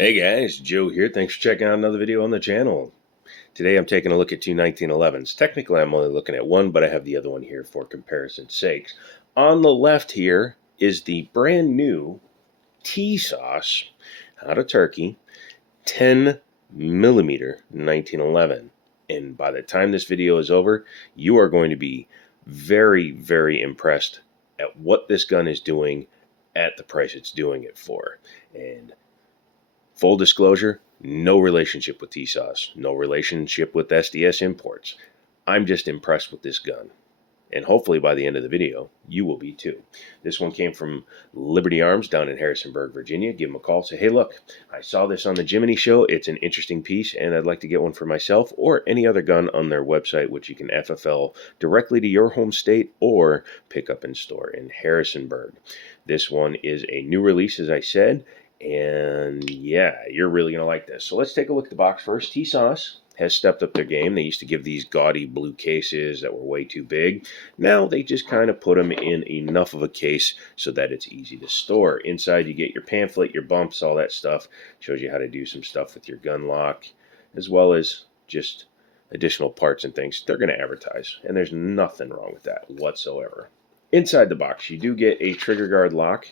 Hey guys, Joe here. Thanks for checking out another video on the channel. Today I'm taking a look at two 1911s. Technically I'm only looking at one, but I have the other one here for comparison's sakes. On the left here is the brand new Tisas out of Turkey 10 millimeter 1911. And by the time this video is over, you are going to be very, very impressed at what this gun is doing at the price it's doing it for. And full disclosure, no relationship with Tisas, no relationship with SDS Imports. I'm just impressed with this gun. And hopefully by the end of the video, you will be too. This one came from Liberty Arms down in Harrisonburg, Virginia. Give them a call. Say, hey, look, I saw this on the Jiminy Show. It's an interesting piece, and I'd like to get one for myself or any other gun on their website, which you can FFL directly to your home state or pick up in store in Harrisonburg. This one is a new release, as I said. And yeah, you're really going to like this. So let's take a look at the box first. Tisas has stepped up their game. They used to give these gaudy blue cases that were way too big. Now they just kind of put them in enough of a case so that it's easy to store. Inside you get your pamphlet, your bumps, all that stuff. Shows you how to do some stuff with your gun lock, as well as just additional parts and things. They're going to advertise, and there's nothing wrong with that whatsoever. Inside the box, you do get a trigger guard lock.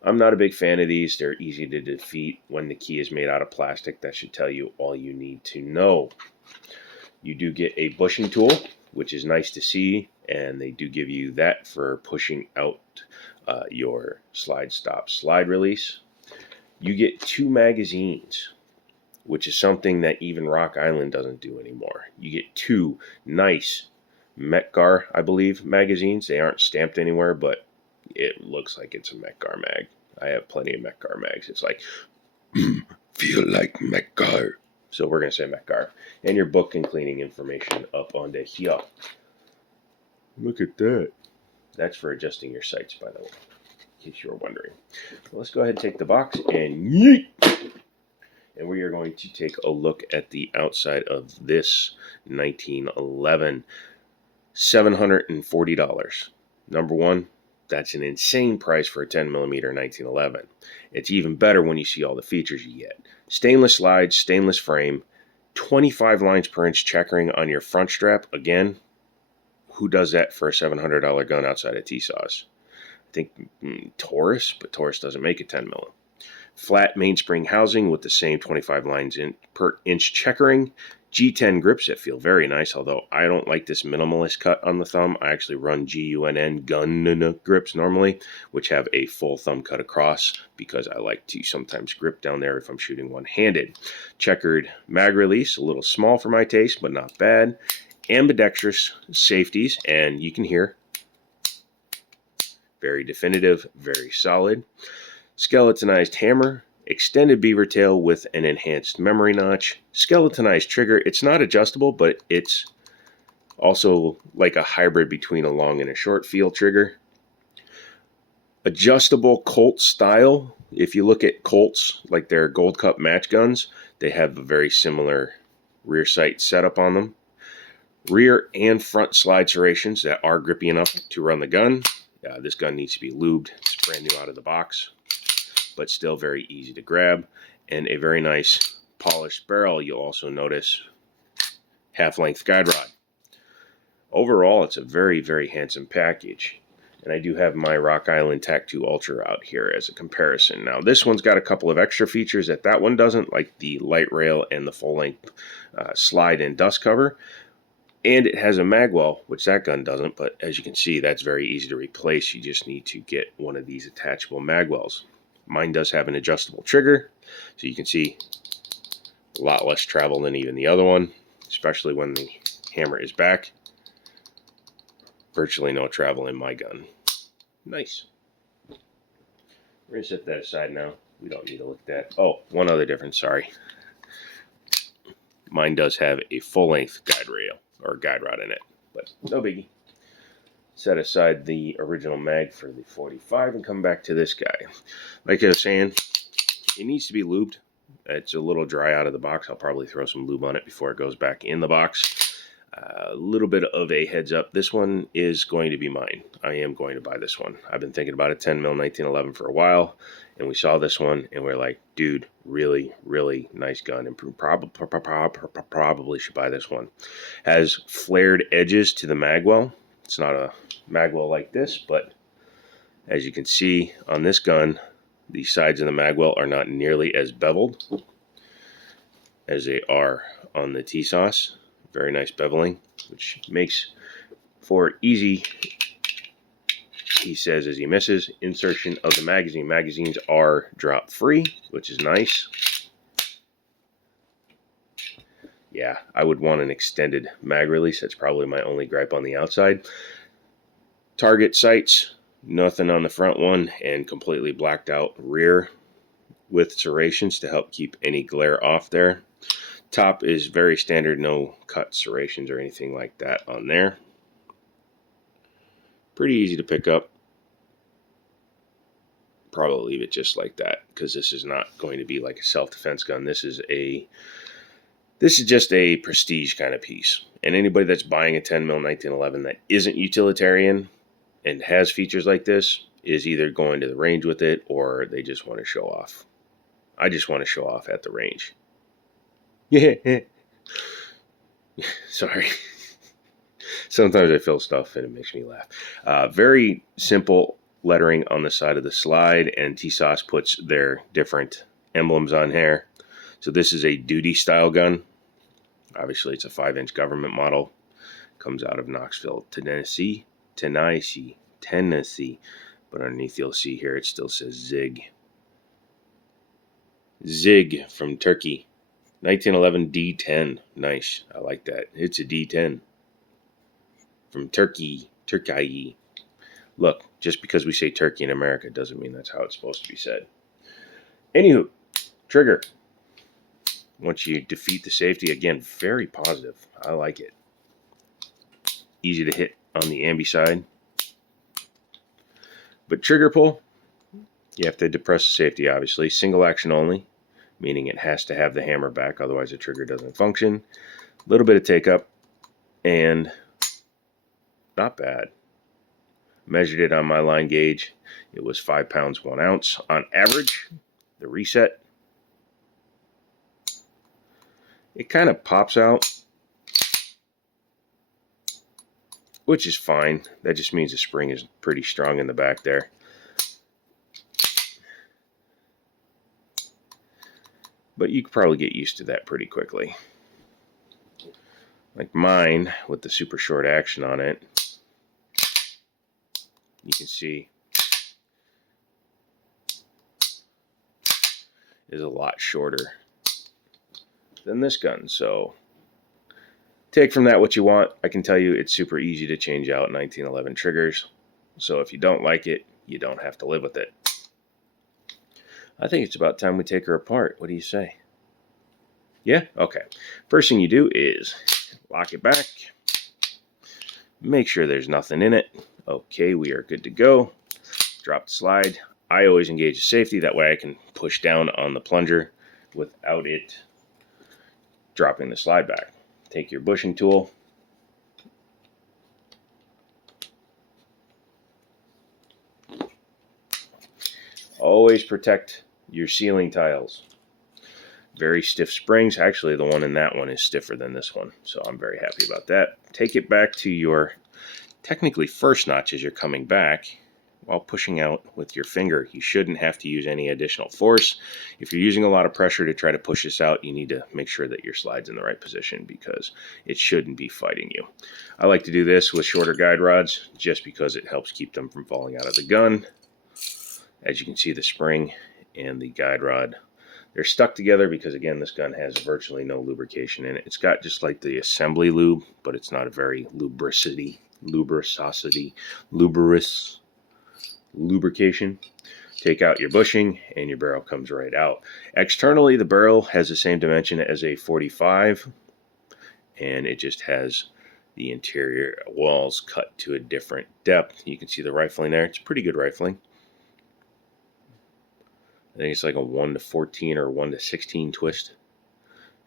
I'm not a big fan of these. They're easy to defeat when the key is made out of plastic. That should tell you all you need to know. You do get a bushing tool, which is nice to see, and they do give you that for pushing out your slide stop slide release. You get 2 magazines, which is something that even Rock Island doesn't do anymore. You get 2 nice Metgar, I believe, magazines. They aren't stamped anywhere, but it looks like it's a Metgar mag. I have plenty of Metgar mags. It's like, feel like Metgar. So we're going to say Metgar. And your book and cleaning information up on the here. Look at that. That's for adjusting your sights, by the way, in case you were wondering. Well, let's go ahead and take the box and yeet. And we are going to take a look at the outside of this 1911. $740. Number one, that's an insane price for a 10 millimeter 1911. It's even better when you see all the features you get. Stainless slides, stainless frame, 25 lines per inch checkering on your front strap. Again, who does that for a $700 gun outside of Tisas? I think Taurus, but Taurus doesn't make a 10 mil. Flat mainspring housing with the same 25 lines per inch checkering. G10 grips that feel very nice, although I don't like this minimalist cut on the thumb. I actually run GUNN gun grips normally, which have a full thumb cut across because I like to sometimes grip down there if I'm shooting one-handed. Checkered mag release, a little small for my taste, but not bad. Ambidextrous safeties, and you can hear very definitive, very solid. Skeletonized hammer. Extended beaver tail with an enhanced memory notch. Skeletonized trigger. It's not adjustable, but it's also like a hybrid between a long and a short field trigger. Adjustable Colt style. If you look at Colts, like their Gold Cup match guns, they have a very similar rear sight setup on them. Rear and front slide serrations that are grippy enough to run the gun. This gun needs to be lubed. It's brand new out of the box, but still very easy to grab, and a very nice polished barrel. You'll also notice half-length guide rod. Overall, it's a very, very handsome package, and I do have my Rock Island Tac 2 Ultra out here as a comparison. Now, this one's got a couple of extra features that one doesn't, like the light rail and the full-length slide and dust cover, and it has a magwell, which that gun doesn't, but as you can see, that's very easy to replace. You just need to get one of these attachable magwells. Mine does have an adjustable trigger, so you can see a lot less travel than even the other one, especially when the hammer is back. Virtually no travel in my gun. Nice. We're going to set that aside now. We don't need to look at that. Oh, one other difference, sorry. Mine does have a full-length guide rail, or guide rod in it, but no biggie. Set aside the original mag for the 45 and come back to this guy. Like I was saying, it needs to be lubed. It's a little dry out of the box. I'll probably throw some lube on it before it goes back in the box. A little bit of a heads up. This one is going to be mine. I am going to buy this one. I've been thinking about a 10 mil 1911 for a while, and we saw this one, and we're like, dude, really, really nice gun, and probably should buy this one. Has flared edges to the magwell. It's not a magwell like this, but as you can see on this gun, the sides of the magwell are not nearly as beveled as they are on the Tisas. Very nice beveling, which makes for easy, he says as he misses, insertion of the magazine. Magazines are drop free, which is nice. Yeah, I would want an extended mag release. That's probably my only gripe on the outside. Target sights, nothing on the front one, and completely blacked out rear with serrations to help keep any glare off there. Top is very standard, no cut serrations or anything like that on there. Pretty easy to pick up. Probably leave it just like that, because this is not going to be like a self-defense gun. This is just a prestige kind of piece. And anybody that's buying a 10 mil 1911 that isn't utilitarian and has features like this is either going to the range with it, or they just want to show off. I just want to show off at the range. Yeah. Sorry. Sometimes I feel stuff and it makes me laugh. Very simple lettering on the side of the slide, and Tisas puts their different emblems on here. So this is a duty style gun. Obviously it's a 5-inch government model. Comes out of Knoxville, Tennessee. But underneath you'll see here it still says Zig. Zig from Turkey. 1911 D10. Nice. I like that. It's a D10. From Turkey. Turkey. Look, just because we say Turkey in America doesn't mean that's how it's supposed to be said. Anywho, trigger. Once you defeat the safety, again, very positive. I like it. Easy to hit on the ambi side. But trigger pull, you have to depress the safety, obviously. Single action only, meaning it has to have the hammer back, otherwise the trigger doesn't function. A little bit of take up, and not bad. Measured it on my line gauge. It was 5 pounds 1 ounce on average. The reset, it kind of pops out, which is fine. That just means the spring is pretty strong in the back there. But you could probably get used to that pretty quickly. Like mine, with the super short action on it, you can see is a lot shorter than this gun. So take from that what you want. I can tell you it's super easy to change out 1911 triggers. So if you don't like it, you don't have to live with it. I think it's about time we take her apart. What do you say? Yeah? Okay. First thing you do is lock it back. Make sure there's nothing in it. Okay, we are good to go. Drop the slide. I always engage the safety. That way I can push down on the plunger without it dropping the slide back. Take your bushing tool. Always protect your ceiling tiles. Very stiff springs. Actually, the one in that one is stiffer than this one, so I'm very happy about that. Take it back to your technically first notch as you're coming back while pushing out with your finger. You shouldn't have to use any additional force. If you're using a lot of pressure to try to push this out, you need to make sure that your slide's in the right position, because it shouldn't be fighting you. I like to do this with shorter guide rods just because it helps keep them from falling out of the gun. As you can see, the spring and the guide rod, they're stuck together because, again, this gun has virtually no lubrication in it. It's got just like the assembly lube, but it's not a very lubricity lubrication. Take out your bushing and your barrel comes right out. Externally, the barrel has the same dimension as a 45, and it just has the interior walls cut to a different depth. You can see the rifling there. It's pretty good rifling. I think it's like a 1 to 14 or 1 to 16 twist.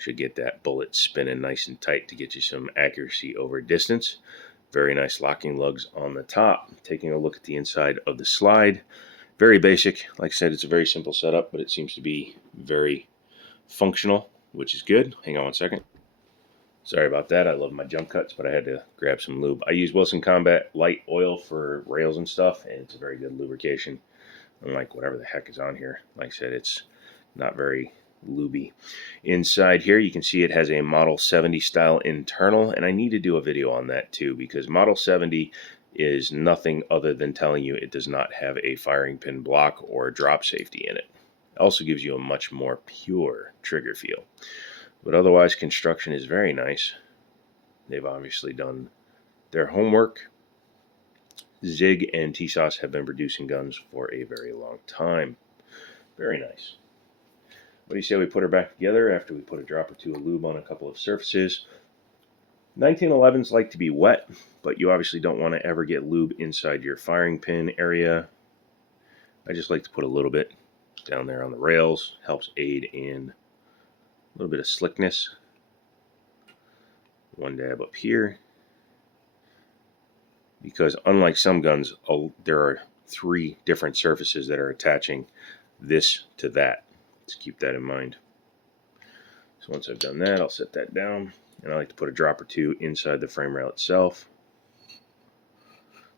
Should get that bullet spinning nice and tight to get you some accuracy over distance. Very nice locking lugs on the top. Taking a look at the inside of the slide. Very basic. Like I said, it's a very simple setup, but it seems to be very functional, which is good. Hang on one second. Sorry about that. I love my jump cuts, but I had to grab some lube. I use Wilson Combat light oil for rails and stuff, and it's a very good lubrication. Unlike whatever the heck is on here. Like I said, it's not very lubey. Inside here, you can see it has a Model 70 style internal, and I need to do a video on that too, because Model 70 is nothing other than telling you it does not have a firing pin block or drop safety in it. It also gives you a much more pure trigger feel. But otherwise, construction is very nice. They've obviously done their homework. Zig and Tisas have been producing guns for a very long time. Very nice. What do you say we put her back together after we put a drop or two of lube on a couple of surfaces? 1911s like to be wet, but you obviously don't want to ever get lube inside your firing pin area. I just like to put a little bit down there on the rails. Helps aid in a little bit of slickness. One dab up here. Because unlike some guns, there are 3 different surfaces that are attaching this to that. Let's keep that in mind. So once I've done that, I'll set that down. And I like to put a drop or two inside the frame rail itself.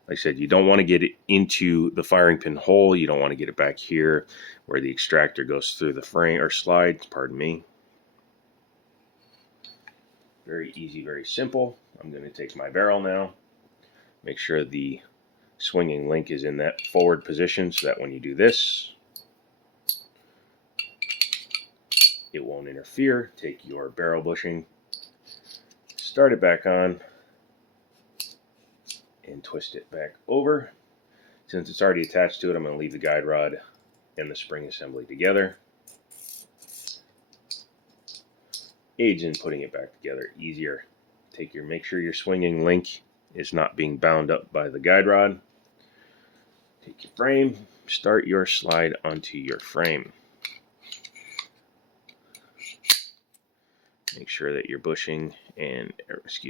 Like I said, you don't want to get it into the firing pin hole. You don't want to get it back here where the extractor goes through the frame or slide. Pardon me. Very easy, very simple. I'm going to take my barrel now. Make sure the swinging link is in that forward position so that when you do this, it won't interfere. Take your barrel bushing, start it back on, and twist it back over. Since it's already attached to it, I'm going to leave the guide rod and the spring assembly together. Aids in putting it back together easier. Make sure your swinging link is not being bound up by the guide rod. Take your frame, start your slide onto your frame. Make sure that your bushing and,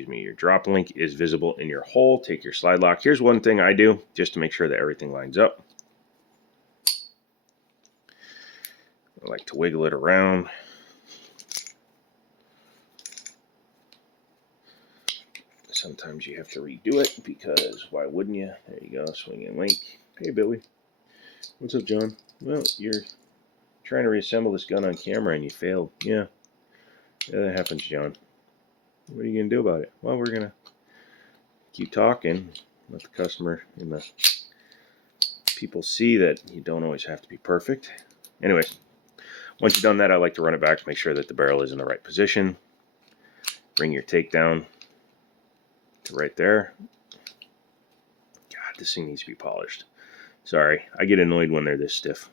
your drop link is visible in your hole. Take your slide lock. Here's one thing I do just to make sure that everything lines up. I like to wiggle it around. Sometimes you have to redo it because why wouldn't you? There you go, swinging link. Hey Billy. What's up, John? Well, you're trying to reassemble this gun on camera and you failed. Yeah, that happens, John. What are you going to do about it? Well, we're going to keep talking. Let the customer and the people see that you don't always have to be perfect. Anyways, once you've done that, I like to run it back to make sure that the barrel is in the right position. Bring your takedown to right there. God, this thing needs to be polished. Sorry, I get annoyed when they're this stiff.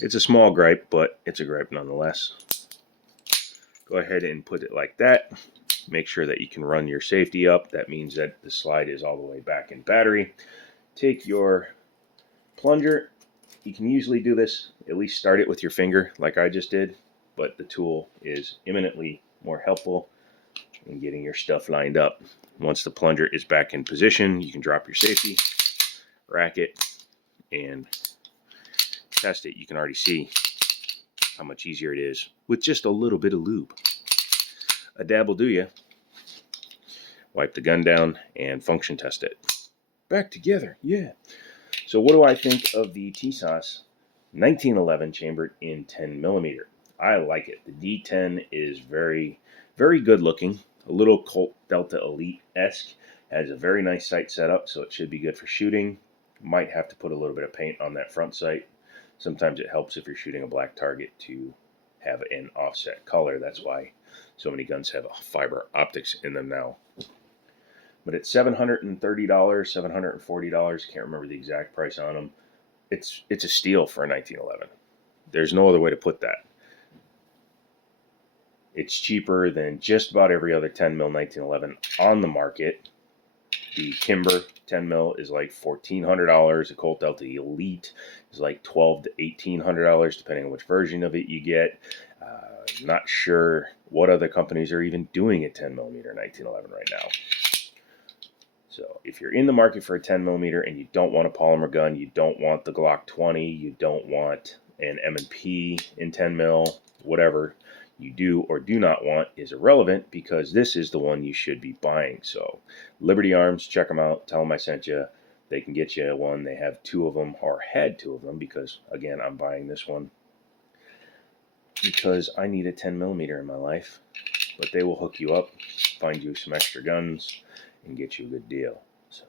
It's a small gripe, but it's a gripe nonetheless. Go ahead and put it like that. Make sure that you can run your safety up. That means that the slide is all the way back in battery. Take your plunger. You can usually do this, at least start it with your finger like I just did, but the tool is eminently more helpful in getting your stuff lined up. Once the plunger is back in position, you can drop your safety, rack it, and test it. You can already see how much easier it is with just a little bit of lube. A dab will do ya. Wipe the gun down and function test it. Back together, yeah. So what do I think of the Tisas 1911 chambered in 10mm? I like it. The D10 is very, very good looking. A little Colt Delta Elite-esque. Has a very nice sight setup, so it should be good for shooting. Might have to put a little bit of paint on that front sight. Sometimes it helps if you're shooting a black target to have an offset color. That's why so many guns have fiber optics in them now. But it's $730, $740. Can't remember the exact price on them. It's a steal for a 1911. There's no other way to put that. It's cheaper than just about every other 10mm 1911 on the market. The Kimber 10mm is like $1,400. The Colt Delta Elite is like $1,200 to $1,800, depending on which version of it you get. I'm not sure what other companies are even doing a 10mm 1911 right now. So if you're in the market for a 10mm and you don't want a polymer gun, you don't want the Glock 20, you don't want an M&P in 10mm, whatever you do or do not want is irrelevant, because this is the one you should be buying. So Liberty Arms, check them out, tell them I sent you. They can get you one. They have 2 of them, or had 2 of them, because again, I'm buying this one because I need a 10mm in my life. But they will hook you up, find you some extra guns, and get you a good deal. So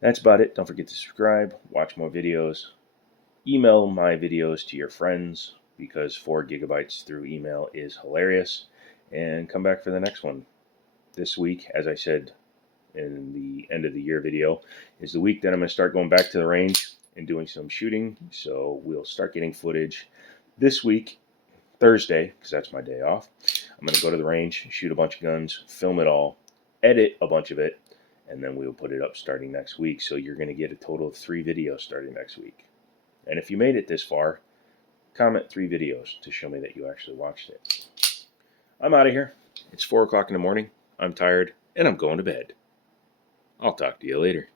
that's about it. Don't forget to subscribe, watch more videos, email my videos to your friends, because 4 gigabytes through email is hilarious, and come back for the next one. This week, as I said in the end of the year video, is the week that I'm going to start going back to the range and doing some shooting. So we'll start getting footage this week, Thursday, because that's my day off. I'm going to go to the range, shoot a bunch of guns, film it all, edit a bunch of it, and then we'll put it up starting next week. So you're going to get a total of 3 videos starting next week. And if you made it this far, comment 3 videos to show me that you actually watched it. I'm out of here. It's 4 o'clock in the morning. I'm tired, and I'm going to bed. I'll talk to you later.